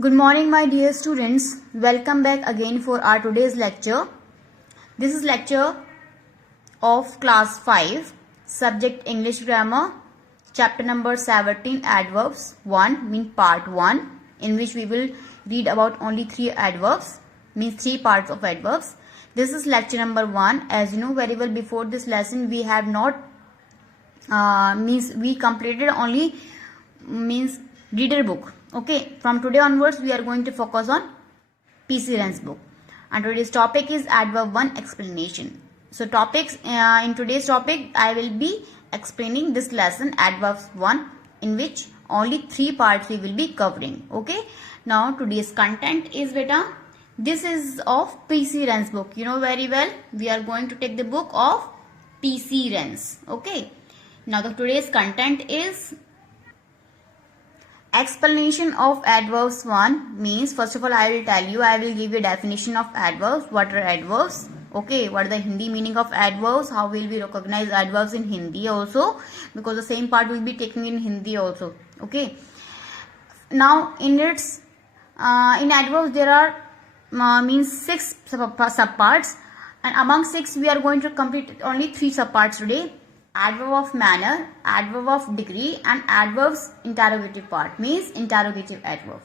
Good morning, my dear students. Welcome back again for our today's lecture. This is lecture of class 5, subject English grammar, chapter number 17, adverbs 1, means part 1, in which we will read about only 3 adverbs, means 3 parts of adverbs. This is lecture number 1. As you know very well, before this lesson we have not means we completed only means reader book. Okay, from today onwards we are going to focus on PC Ren's book, and today's topic is adverb 1 explanation. So topics in today's topic I will be explaining this lesson adverbs 1, in which only 3 parts we will be covering. Okay, now today's content is beta, this is of PC Ren's book. You know very well we are going to take the book of PC Ren's. Okay, now the today's content is explanation of adverbs 1, means first of all I will tell you, I will give you a definition of adverbs. What are adverbs? Okay, what is the Hindi meaning of adverbs? How will we recognize adverbs in Hindi also, because the same part will be taken in Hindi also. Okay, now in its in adverbs there are means 6 subparts, and among 6 we are going to complete only 3 subparts today. Adverb of manner, adverb of degree, and adverbs interrogative part, means interrogative adverb.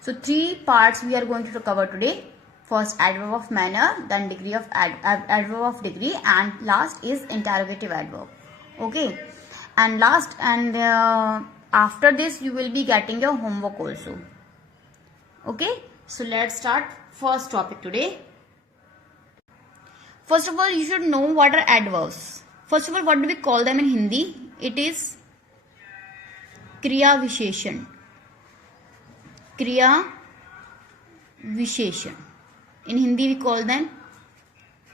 So 3 parts we are going to cover today. First adverb of manner, then degree of adverb of degree, and last is interrogative adverb. Okay, and last and after this you will be getting your homework also. Okay, so let's start first topic today. First of all, you should know what are adverbs. First of all, what do we call them in Hindi? It is Kriya Visheshan. Kriya Visheshan. In Hindi we call them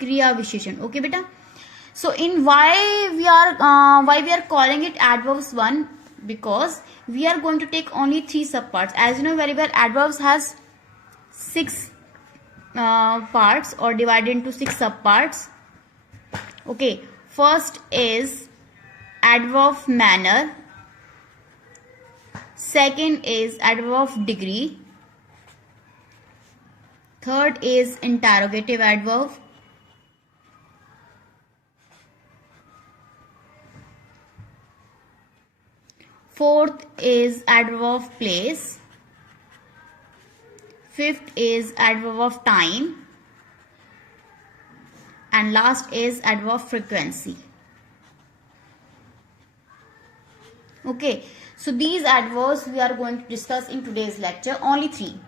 Kriya Visheshan. Okay, beta. So in why we are calling it adverbs 1? Because we are going to take only 3 subparts. As you know very well, adverbs has 6 parts, or divided into 6 subparts. Okay. First is adverb of manner, second is adverb of degree, third is interrogative adverb, fourth is adverb of place, fifth is adverb of time, and last is adverb of frequency. Okay, so these adverbs we are going to discuss in today's lecture. Only 3: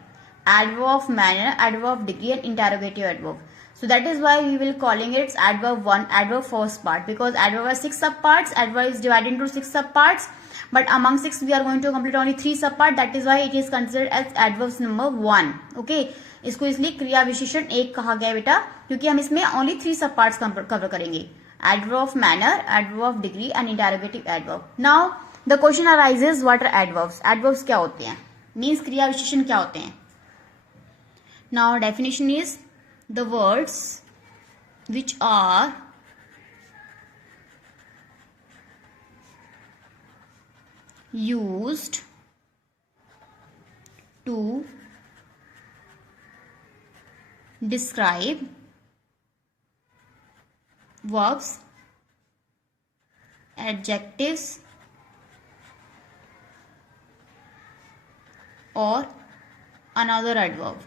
adverb of manner, adverb of degree, and interrogative adverb. So that is why we will calling it adverb 1, adverb first part, because adverb has 6 subparts. Adverb is divided into 6 subparts, but among 6 we are going to complete only 3 subparts. That is why it is considered as adverbs number 1. Okay, इसको इसलिए क्रिया विशेषण 1 कहा गया बेटा, क्योंकि हम इसमें ओनली 3 सब पार्ट्स कवर करेंगे. Adverb of manner, adverb of degree, and interrogative adverb. Now the question arises, what are adverbs? Adverbs क्या होते हैं, मीन्स क्रिया विशेषण क्या होते हैं? Now definition is the words which are used to describe verbs, adjectives, or another adverb.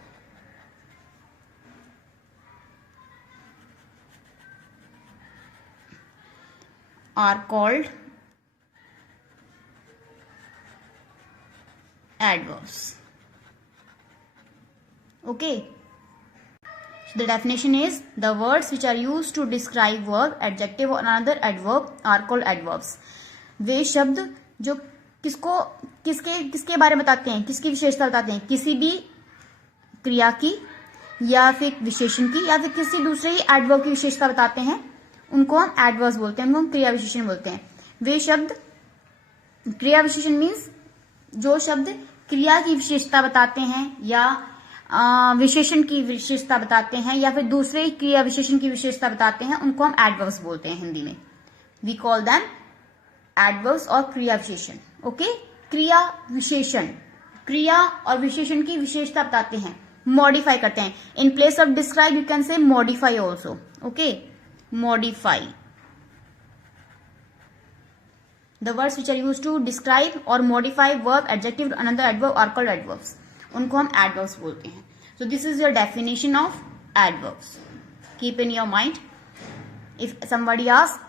Are called adverbs. Okay. So the definition is the words which are used to describe verb, adjective or another adverb are called adverbs. वे शब्द जो किसको किसके बारे में बताते हैं, किसकी विशेषता बताते हैं, किसी भी क्रिया की या फिर विशेषण की या फिर किसी दूसरे ही एडवर्ब की विशेषता बताते हैं, उनको हम एडवर्ब्स बोलते हैं, उनको हम क्रिया विशेषण बोलते हैं. वे शब्द, क्रिया विशेषण मीन्स जो शब्द क्रिया की विशेषता बताते हैं या विशेषण की विशेषता बताते हैं या फिर दूसरे क्रिया विशेषण की विशेषता बताते हैं, उनको हम एडवर्ब्स बोलते हैं हिंदी में. वी कॉल दैम एडवर्ब्स और क्रिया विशेषण. ओके, क्रिया विशेषण क्रिया और विशेषण की विशेषता बताते हैं, मॉडिफाई करते हैं. In place of describe you can say modify also. Okay, modify the words which are used to describe or modify verb, adjective, another adverb are called adverbs. उनको हम adverbs बोलते हैं. So this is your definition of adverbs. Keep in your mind. If somebody asks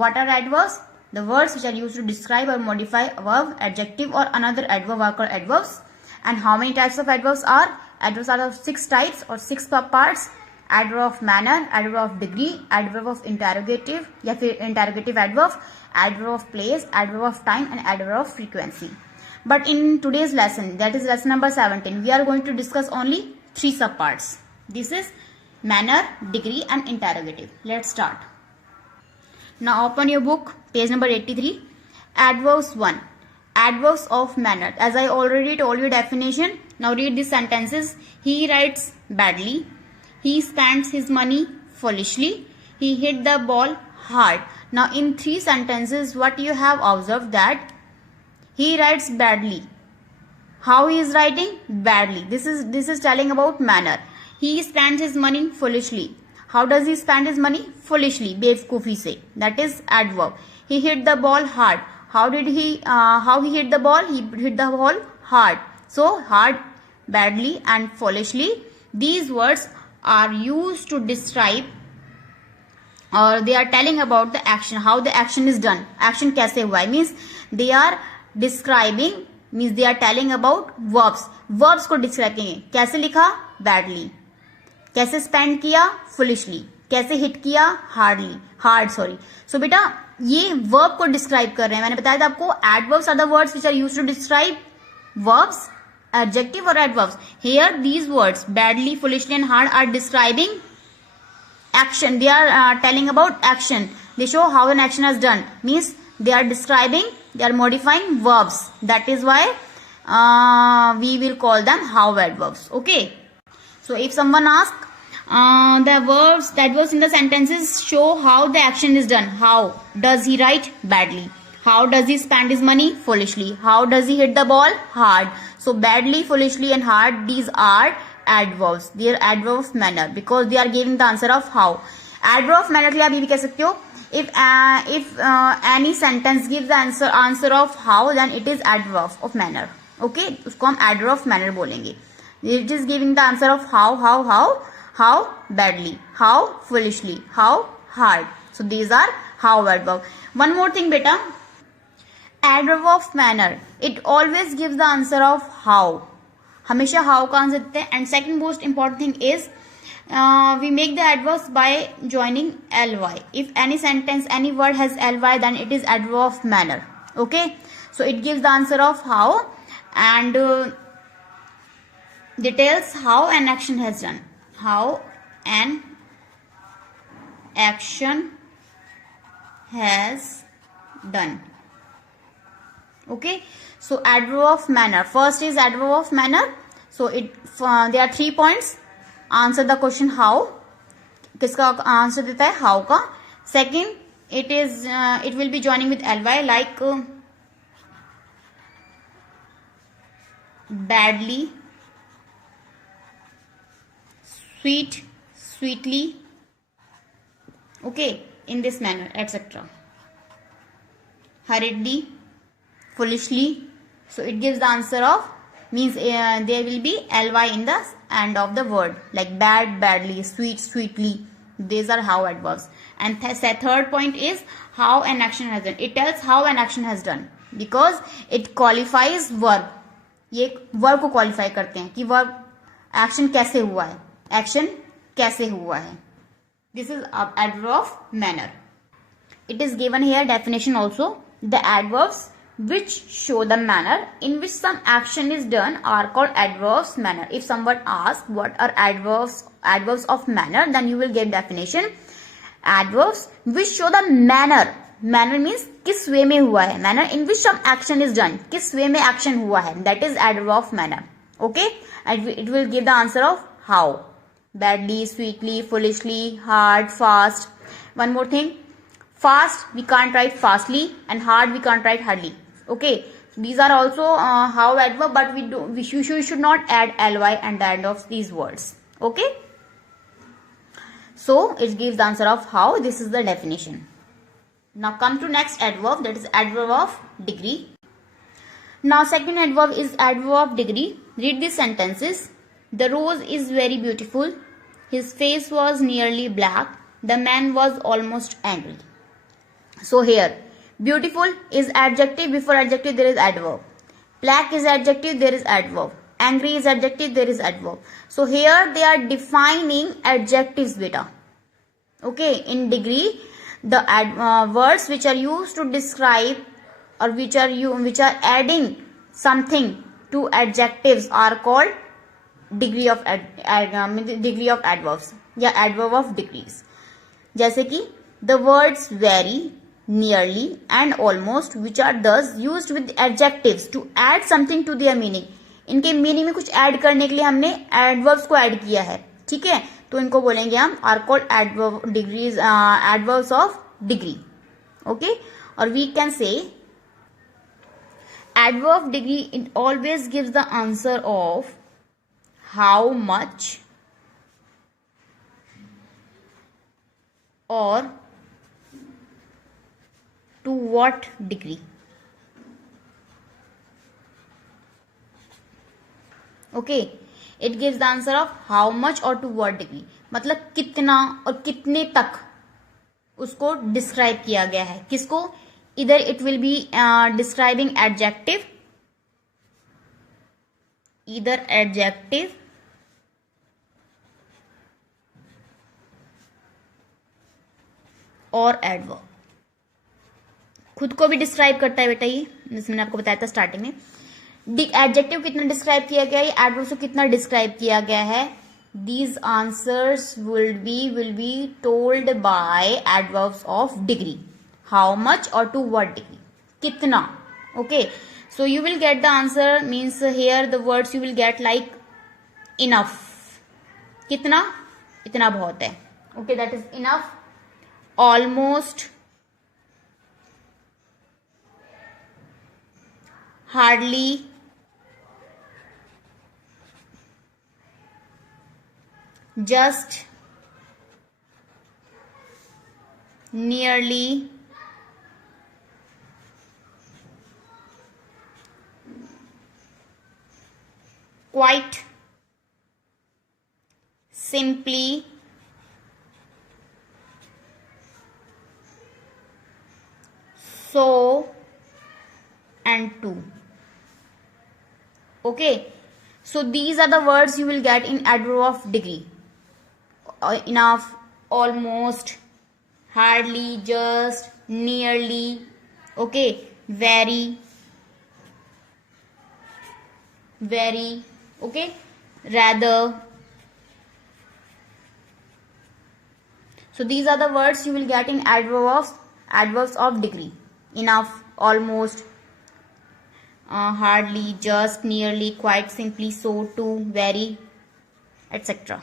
what are adverbs, the words which are used to describe or modify a verb, adjective, or another adverb are called adverbs. And how many types of adverbs are? Adverbs are of 6 types or 6 parts. Adverb of manner, adverb of degree, adverb of interrogative या फिर interrogative adverb, adverb of place, adverb of time, and adverb of frequency. But in today's lesson, that is lesson number 17, we are going to discuss only 3 subparts. This is manner, degree, and interrogative. Let's start. Now open your book, page number 83. Adverbs 1. Adverbs of manner. As I already told you definition, now read these sentences. He writes badly. He spends his money foolishly. He hit the ball hard. Now in 3 sentences, what you have observed that he writes badly. How he is writing? Badly. This is telling about manner. He spends his money foolishly. How does he spend his money? Foolishly, बेवकूफी से. That is adverb. He hit the ball hard. How he hit the ball? He hit the ball hard. So hard, badly, and foolishly. These words are used to describe or they are telling about the action, how the action is done. Action कैसे हुआ है means they are describing, means they are telling about verbs. Verbs को describe करेंगे. कैसे लिखा? Badly. कैसे spend किया? Foolishly. कैसे hit किया? hard sorry. So बेटा ये verb को describe कर रहे हैं. मैंने बताया था आपको adverbs are the words which are used to describe verbs, adjective or adverbs. Here these words badly, foolishly, and hard are describing action. They are telling about action. They show how an action is done. Means they are describing, they are modifying verbs. That is why we will call them how adverbs. Okay. So if someone asks the adverbs in the sentences show how the action is done. How does he write? Badly. How does he spend his money? Foolishly. How does he hit the ball? Hard. So badly, foolishly, and hard, these are adverbs. They are adverb of manner because they are giving the answer of how. Adverb of manner के लिए आप ये भी कह सकते हो if any sentence gives the answer of how, then it is adverb of manner. Okay, उसको हम adverb of manner बोलेंगे. It is giving the answer of how badly, how foolishly, how hard. So these are how adverb. One more thing beta, adverb of manner, it always gives the answer of how. हमेशा how का answer देते हैं. And second most important thing is we make the adverbs by joining ly. If any sentence, any word has ly, then it is adverb of manner. Okay, so it gives the answer of how and details how an action has done. How an action has done. Okay, so adverb of manner. First is adverb of manner. So there are 3 points. Answer the question how. किसका answer देता है? How का. Second, it will be joining with ly like badly, sweetly. Okay, in this manner, etc. Hurriedly, foolishly. So it gives the answer of, means there will be ly in the end of the word, like bad, badly, sweet, sweetly. These are how adverbs. And third point is how an action has done. It tells how an action has done because it qualifies verb. ये verb को qualify करते हैं कि verb action कैसे हुआ है, action कैसे हुआ है. This is adverb of manner. It is given here definition also. The adverbs which show the manner in which some action is done are called adverbs manner. If someone asks what are adverbs of manner, then you will get definition. Adverbs which show the manner. Manner means किस way में हुआ है. Manner in which some action is done. किस way में action हुआ है. That is adverb of manner. Okay, and it will give the answer of how. Badly, sweetly, foolishly, hard, fast. One more thing. Fast we can't write fastly and hard we can't write hardly. Okay, These are also how adverb, but you should not add ly at the end of these words. Okay. So it gives the answer of how. This is the definition. Now come to next adverb, that is adverb of degree. Now second adverb is adverb of degree. Read these sentences. The rose is very beautiful. His face was nearly black. The man was almost angry. So here, beautiful is adjective. Before adjective there is adverb. Black is adjective, there is adverb. Angry is adjective, there is adverb. So here they are defining adjectives, beta. Okay, in degree, the words which are used to describe or which are adding something to adjectives are called degree of adverbs या adverb of degrees. जैसे कि the words very, nearly and almost, which are thus used with adjectives to add something to their meaning. इनके meaning में कुछ add करने के लिए हमने एडवर्ब्स को ऐड किया है. ठीक है, तो इनको बोलेंगे हम are called adverbs of degree. Okay, और we can say adverb of degree, it always gives the answer of how much or to what degree. Okay, it gives the answer of how much or to what degree. मतलब कितना और कितने तक उसको describe किया गया है. किसको? Either it will be describing adjective, either adjective और adverb. खुद को भी डिस्क्राइब करता है बेटा ये, जैसे मैंने आपको बताया था स्टार्टिंग में. एडजेक्टिव कितना डिस्क्राइब किया गया है, एडवर्ब से कितना डिस्क्राइब किया गया है. These answers will be told by adverbs of degree. How much or to what degree? कितना. Okay, so you will get the answer, means here the words you will get like enough. कितना? इतना बहुत है. Okay, that is enough. Almost, hardly, just, nearly, quite, simply, so, and to. Okay, so these are the words you will get in adverb of degree. Enough, almost, hardly, just, nearly. Okay, very, okay, rather. So these are the words you will get in adverbs of degree. Enough, almost, hardly, just, nearly, quite, simply, so, to, very, etc.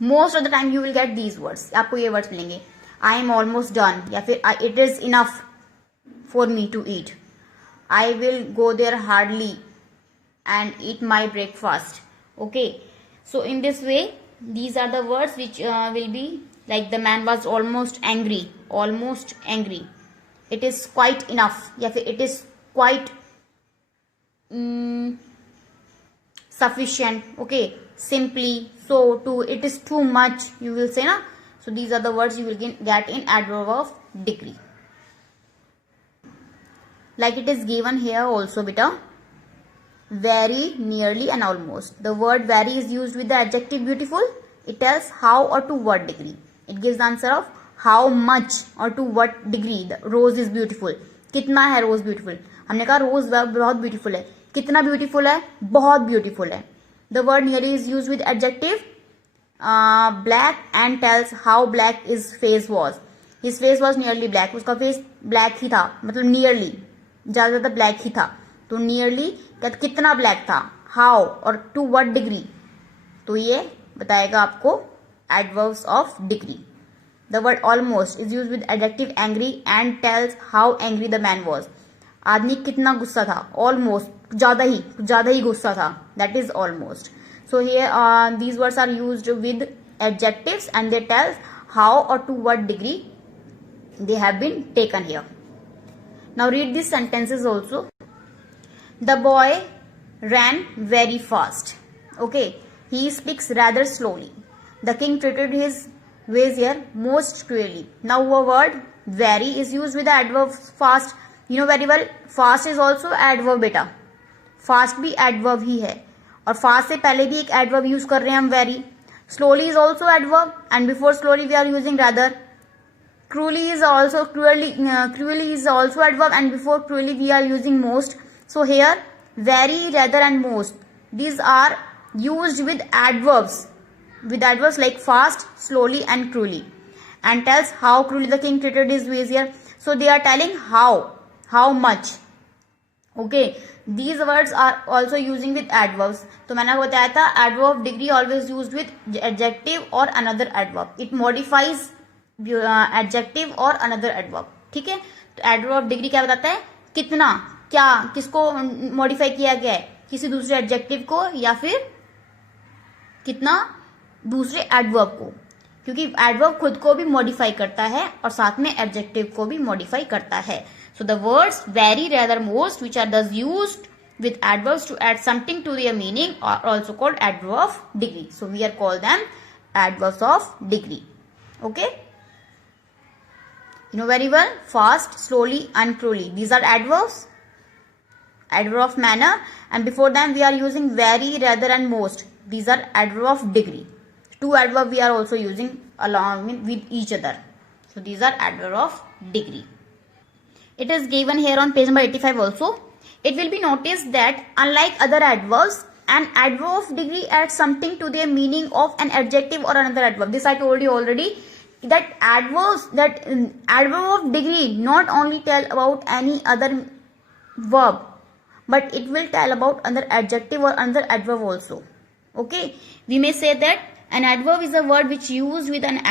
Most of the time you will get these words. आपको ये words मिलेंगे. I am almost done, या फिर it is enough for me to eat. I will go there hardly and eat my breakfast. Okay, so in this way these are the words which will be like the man was almost angry. It is quite enough, या फिर it is quite sufficient. Okay, simply, so, to, it is too much, you will say na. So these are the words you will get in adverb of degree. Like it is given here also beta. Very, nearly and almost. The word very is used with the adjective beautiful. It tells how or to what degree. It gives the answer of how much or to what degree the rose is beautiful. कितना है rose beautiful? हमने कहा rose बहुत beautiful है. कितना beautiful है? बहुत beautiful है. The word nearly is used with adjective black and tells how black his face was. His face was nearly black. उसका face black ही था, मतलब nearly ज़्यादा black ही था. तो nearly कितना black था, how और to what degree. तो ये बताएगा आपको adverbs of degree. The word almost is used with adjective angry and tells how angry the man was. आदमी कितना गुस्सा था, ऑलमोस्ट, ज्यादा ही गुस्सा था, that is almost. So here these words are used with adjectives and they tell how or to what degree they have been taken here. Now read these sentences also. The boy ran very fast. Okay, he speaks rather slowly. The king treated his vizier most cruelly. Now a word very is used with the adverb fast. You know very well, fast is also adverb बेटा. Fast भी adverb ही है और fast से पहले भी एक adverb use कर रहे हैं हम very. Slowly is also adverb and before slowly we are using rather. Cruelly is also adverb and before cruelly we are using most. So here very, rather and most, these are used with adverbs like fast, slowly and cruelly, and tells how cruelly the king treated his vizier. So they are telling how much. Okay, these words are also using with adverbs. तो मैंने बताया था adverb of degree always used with adjective or another adverb. It modifies adjective or another adverb. ठीक है, तो adverb of degree क्या बताता है, कितना, क्या, किसको मॉडिफाई किया गया है, किसी दूसरे एडजेक्टिव को या फिर कितना दूसरे एडवर्ब को, क्योंकि एडवर्ब खुद को भी मॉडिफाई करता है और साथ में एडजेक्टिव को भी मॉडिफाई करता है. So the words very, rather, most which are thus used with adverbs to add something to their meaning are also called adverb of degree. So we are call them adverbs of degree. Okay, you know very well, fast, slowly and cruelly, these are adverbs, adverb of manner, and before them we are using very, rather and most, these are adverb of degree. Two adverb we are also using along with each other, so these are adverb of degree. It is given here on page number 85 also. It will be noticed that unlike other adverbs, an adverb of degree adds something to their meaning of an adjective or another adverb. This I told you already, that adverb of degree not only tell about any other verb, but it will tell about another adjective or another adverb also. Okay, we may say that an adverb is a word which used with an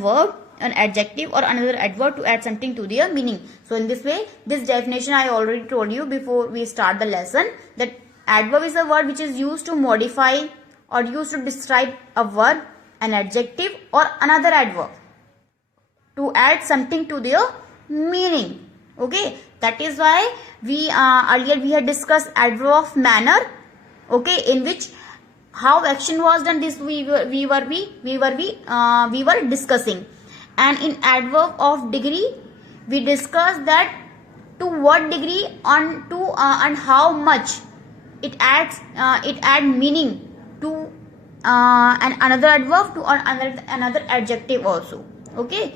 verb, an adjective or another adverb to add something to their meaning. So in this way, this definition I already told you before we start the lesson, that adverb is a word which is used to modify or used to describe a verb, an adjective or another adverb to add something to their meaning. Okay, that is why we earlier we had discussed adverb of manner. Okay, in which how action was done, this we were discussing. And in adverb of degree we discussed that to what degree and how much it adds meaning to another adverb to another adjective also. Okay,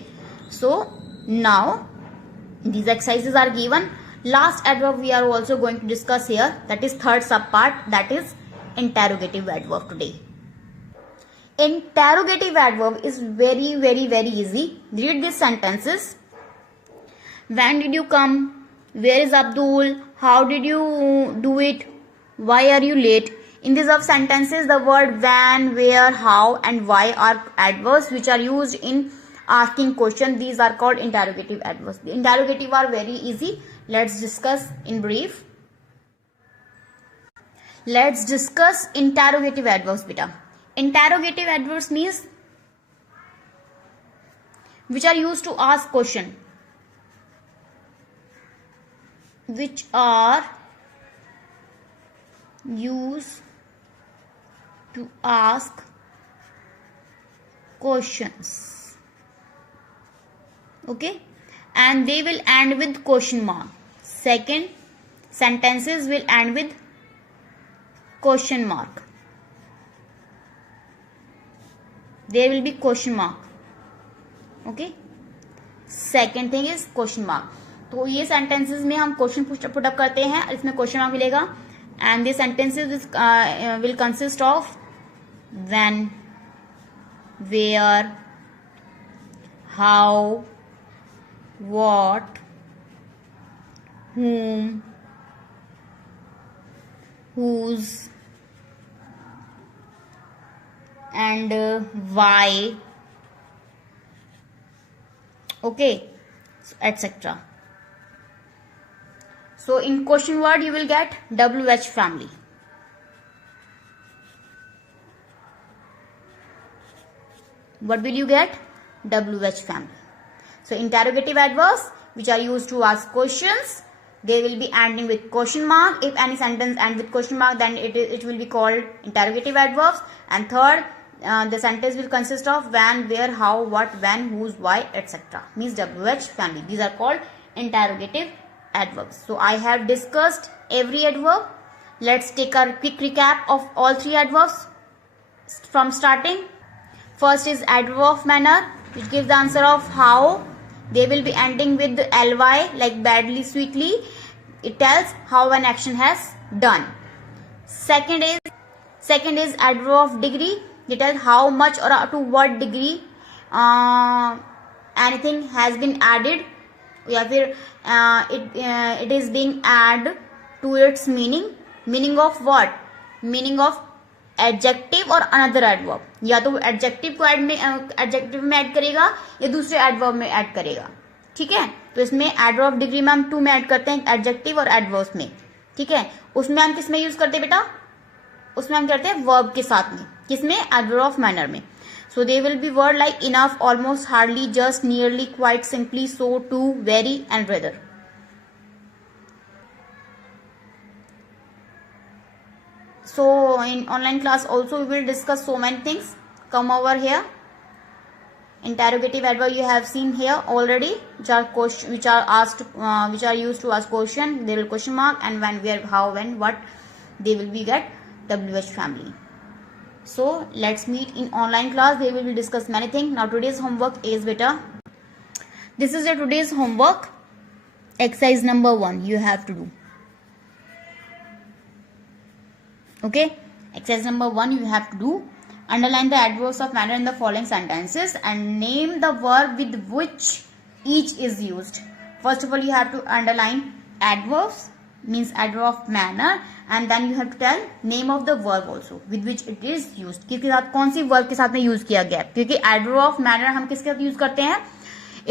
so now these exercises are given. Last adverb we are also going to discuss here, that is third subpart, that is interrogative adverb today. Interrogative adverb is very, very, very easy. Read these sentences. When did you come? Where is Abdul? How did you do it? Why are you late? In these of sentences, the word when, where, how and why are adverbs which are used in asking question. These are called interrogative adverbs. The interrogative are very easy. Let's discuss in brief. Let's discuss interrogative adverbs, beta. Interrogative adverbs means which are used to ask question. Which are used to ask questions. Okay, and they will end with question mark. Second, sentences will end with question mark. There will be question mark. Okay, second thing is question mark. तो ये sentences में हम question put up करते हैं, इसमें question mark मिलेगा. And the sentences will consist of when, where, how, what, whom, whose, and why. Okay, etc. So in question word you will get WH family. What will you get? WH family. So interrogative adverbs which are used to ask questions, they will be ending with question mark. If any sentence ends with question mark, then it will be called interrogative adverbs. And third, the sentence will consist of when, where, how, what, when, whose, why, etc. Means WH family. These are called interrogative adverbs. So I have discussed every adverb. Let's take a quick recap of all three adverbs from starting. First is adverb of manner, which gives the answer of how. They will be ending with ly, like badly, sweetly. It tells how an action has done. Second is adverb of degree. It tells how much or to what degree anything has been added, या फिर it is being added to its meaning. Meaning of what? Meaning of adjective और another adverb. या तो adjective को adjective में add करेगा या दूसरे एडवर्ब में ऐड करेगा. ठीक है, तो इसमें एडवर्ब ऑफ डिग्री में हम 2 में ऐड करते हैं, एडजेक्टिव और एडवर्ब्स में. ठीक है, उसमें हम किस में यूज करते हैं बेटा? उसमें हम करते हैं वर्ब के साथ में. किसमें? एडवर्ब ऑफ मैनर में. So they will be word like enough, almost, hardly, just, nearly, quite, simply, so, too, very and rather. So in online class also we will discuss so many things. Come over here. Interrogative adverb you have seen here already, which are asked, which are used to ask question. They will question mark, and when, where, how, when, what, they will be get WH family. So let's meet in online class. They will discuss many things. Now today's homework is beta. This is your today's homework. Exercise number 1 you have to do. Okay, exercise number 1 you have to do. Underline the adverbs of manner in the following sentences and name the verb with which each is used. First of all you have to underline adverbs, means adverb of manner, and then you have to tell name of the verb also with which it is used. किसके साथ, कौन सी verb के साथ में use किया गया? क्योंकि adverb of manner हम किसके साथ यूज करते हैं?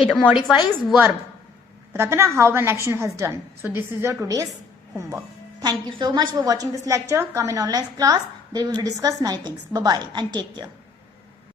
It modifies verb. बताते ना how an action has done. So this is your today's homework. Thank you so much for watching this lecture. Come in online class. They will discuss many things. Bye-bye and take care.